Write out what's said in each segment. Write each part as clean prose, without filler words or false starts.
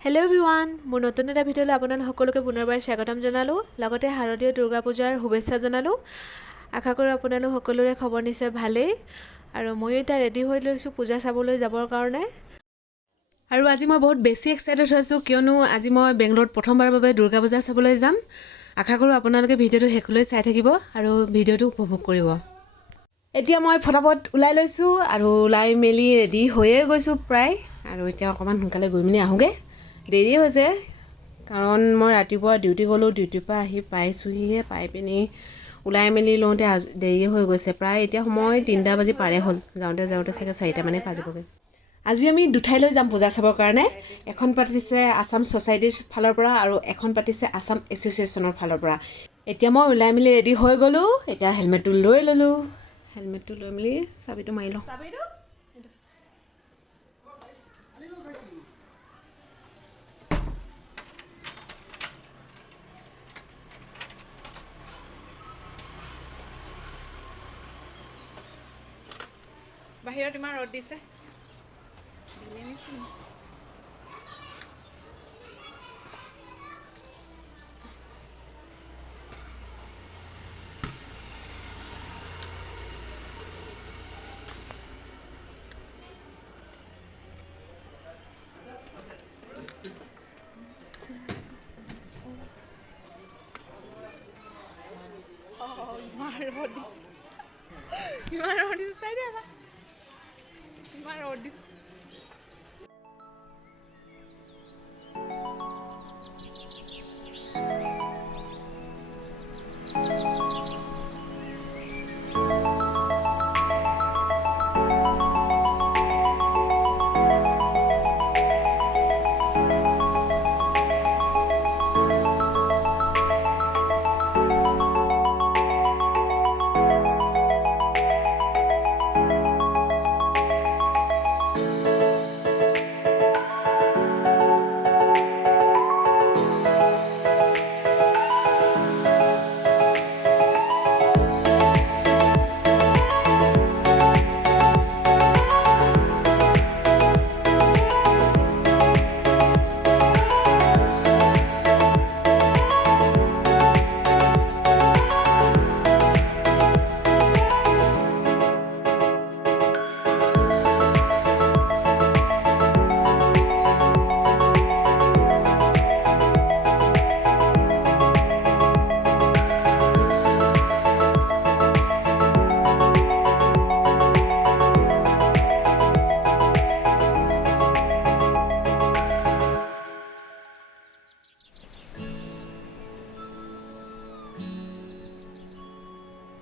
Hello' everyone, মোৰ নতুন এটা ভিডিঅ'লৈ আপোনালোক সকলোকে পুনৰবাৰ স্বাগতম জনালোঁ। লগতে শাৰদীয় দুৰ্গা পূজাৰ শুভেচ্ছা জনালোঁ। আশা কৰোঁ আপোনালোক সকলোৰে খবৰ নিশ্চয় ভালেই। আৰু ময়ো এতিয়া ৰেডি হৈ লৈছোঁ পূজা চাবলৈ যাবৰ কাৰণে। আৰু আজি মই বহুত বেছি এক্সাইটেড হৈছোঁ, কিয়নো আজি মই বেংগলোৰত প্ৰথমবাৰৰ বাবে দুৰ্গা পূজা চাবলৈ যাম। আশা কৰোঁ আপোনালোকে ভিডিঅ'টো শেষলৈ চাই থাকিব আৰু ভিডিঅ'টো উপভোগ কৰিব। এতিয়া মই ফটাফট ওলাই লৈছোঁ আৰু ওলাই মেলি ৰেডি হৈয়ে গৈছোঁ প্ৰায়। আৰু এতিয়া অকণমান সোনকালে গৈ মেলি আহোঁগৈ। দেৰি হৈছে কাৰণ মই ৰাতিপুৱা ডিউটি গ'লোঁ, ডিউটিৰ পৰা আহি পাইছোঁহিহে। পাই পিনি ওলাই মেলি লওঁতে দেৰি হৈ গৈছে। প্ৰায় এতিয়া সময় 3টা বাজি পাৰে হ'ল। যাওঁতে চাগে 4টা মানে বাজিবগৈ। আজি আমি দুঠাইলৈ যাম পূজা চাবৰ কাৰণে। এখন পাতিছে আছাম ছ'চাইটিৰ ফালৰ পৰা আৰু এখন পাতিছে আছাম এছ'চিয়েশ্যনৰ ফালৰ পৰা। এতিয়া মই ওলাই মেলি ৰেডি হৈ গ'লোঁ। এতিয়া হেলমেটটো লৈ ল'লোঁ। হেলমেটটো লৈ মেলি চাবিটো মাৰি লওঁ। বাহিৰত ইমান ৰ'দ দিছে। ইমান ৰ'দ দিছে চাই দে এবাৰ। ইমান ৰ'দ দিছে।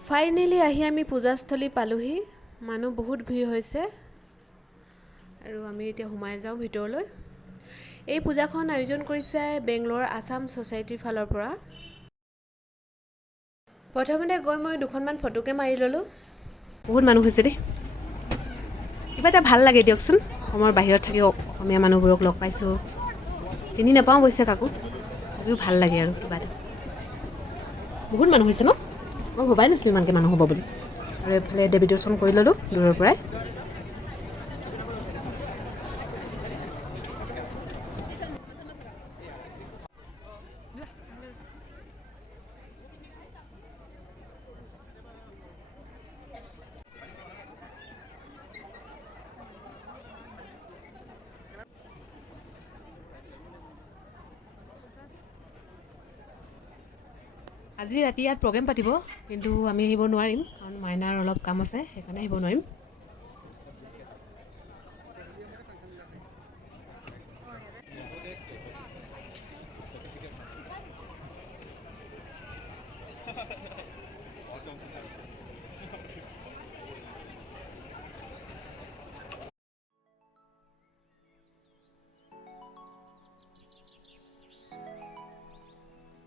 ফাইনেলি আহি আমি পূজাস্থলী পালোহি। মানুহ বহুত ভিৰ হৈছে আৰু আমি এতিয়া সোমাই যাওঁ ভিতৰলৈ। এই পূজাখন আয়োজন কৰিছে বেংগলোৰ আছাম ছ'চাইটিৰ ফালৰ পৰা। প্ৰথমতে গৈ মই দুখনমান ফটোকে মাৰি ল'লোঁ। বহুত মানুহ হৈছে দেই। কিবা এটা ভাল লাগে দিয়কচোন। অসমৰ বাহিৰত থাকি অসমীয়া মানুহবোৰক লগ পাইছোঁ। চিনি নাপাওঁ অৱশ্যে কাকো, তথাপিও ভাল লাগে আৰু কিবা এটা। বহুত মানুহ হৈছে ন? মই ভবাই নাছিলোঁ ইমানকৈ মানুহ হ'ব বুলি। আৰু এইফালে দেৱী দৰ্শন কৰি ল'লোঁ দূৰৰ পৰাই। আজি ৰাতি ইয়াত প্ৰগ্ৰেম পাতিব, কিন্তু আমি আহিব নোৱাৰিম কাৰণ মাইনাৰ অলপ কাম আছে, সেইকাৰণে আহিব নোৱাৰিম।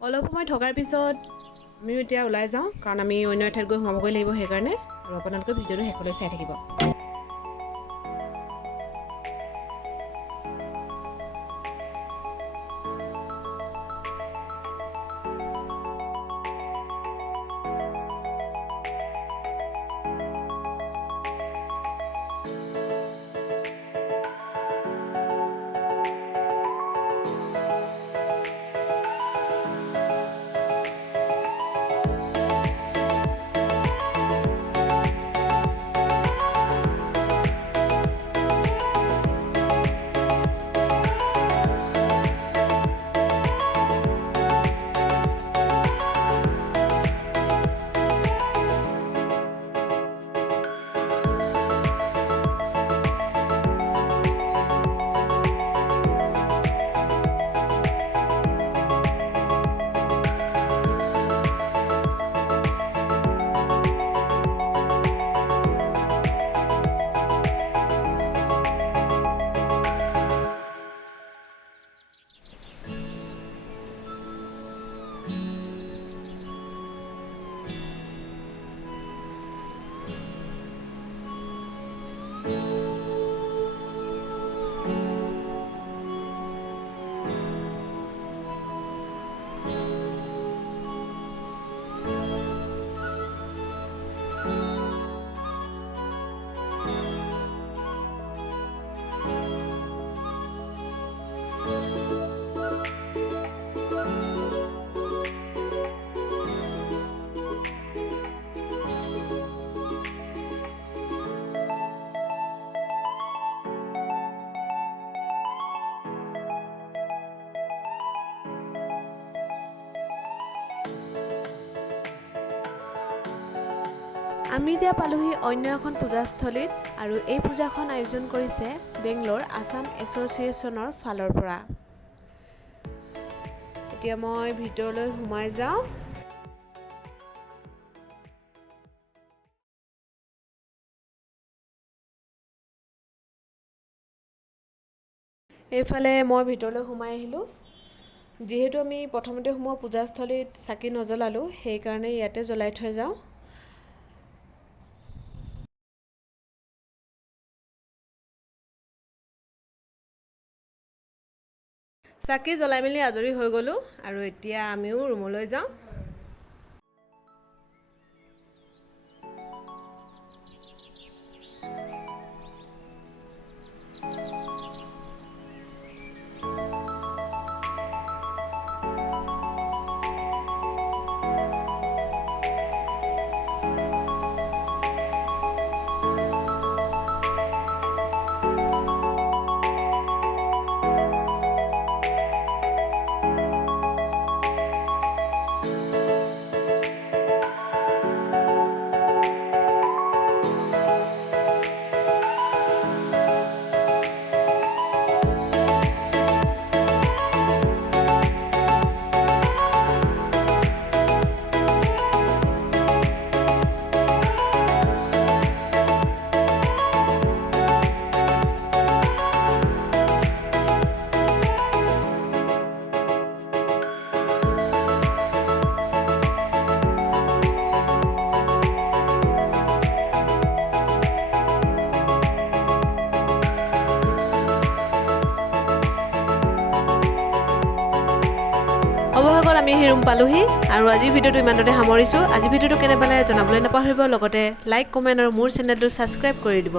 অলপ সময় থকাৰ পিছত আমিও এতিয়া ওলাই যাওঁ, কাৰণ আমি অন্য এঠাইত গৈ সোমাবগৈ লাগিব সেইকাৰণে। আৰু আপোনালোকে ভিডিঅ'টো শেষলৈ চাই থাকিব। আমি এতিয়া পালোহি অন্য এখন পূজাস্থলীত আৰু এই পূজাখন আয়োজন কৰিছে বেংগলোৰ আছাম এছ'চিয়েশ্যনৰ ফালৰ পৰা। এতিয়া মই ভিতৰলৈ সোমাই যাওঁ। এইফালে মই ভিতৰলৈ সোমাই আহিলোঁ। যিহেতু আমি প্ৰথমতে সোমোৱা পূজাস্থলীত চাকি নজ্বলালোঁ, সেইকাৰণে ইয়াতে জ্বলাই থৈ যাওঁ। চাকি জ্বলাই মেলি আজৰি হৈ গ'লোঁ আৰু এতিয়া আমিও ৰুমলৈ যাওঁ। অৱশেষত আমি সেই ৰুম পালোহি আৰু আজিৰ ভিডিঅ'টো ইমানতে সামৰিছোঁ। আজিৰ ভিডিঅ'টো কেনে পালে জনাবলৈ নাপাহৰিব, লগতে লাইক, কমেণ্ট আৰু মোৰ চেনেলটো ছাবস্ক্ৰাইব কৰি দিব।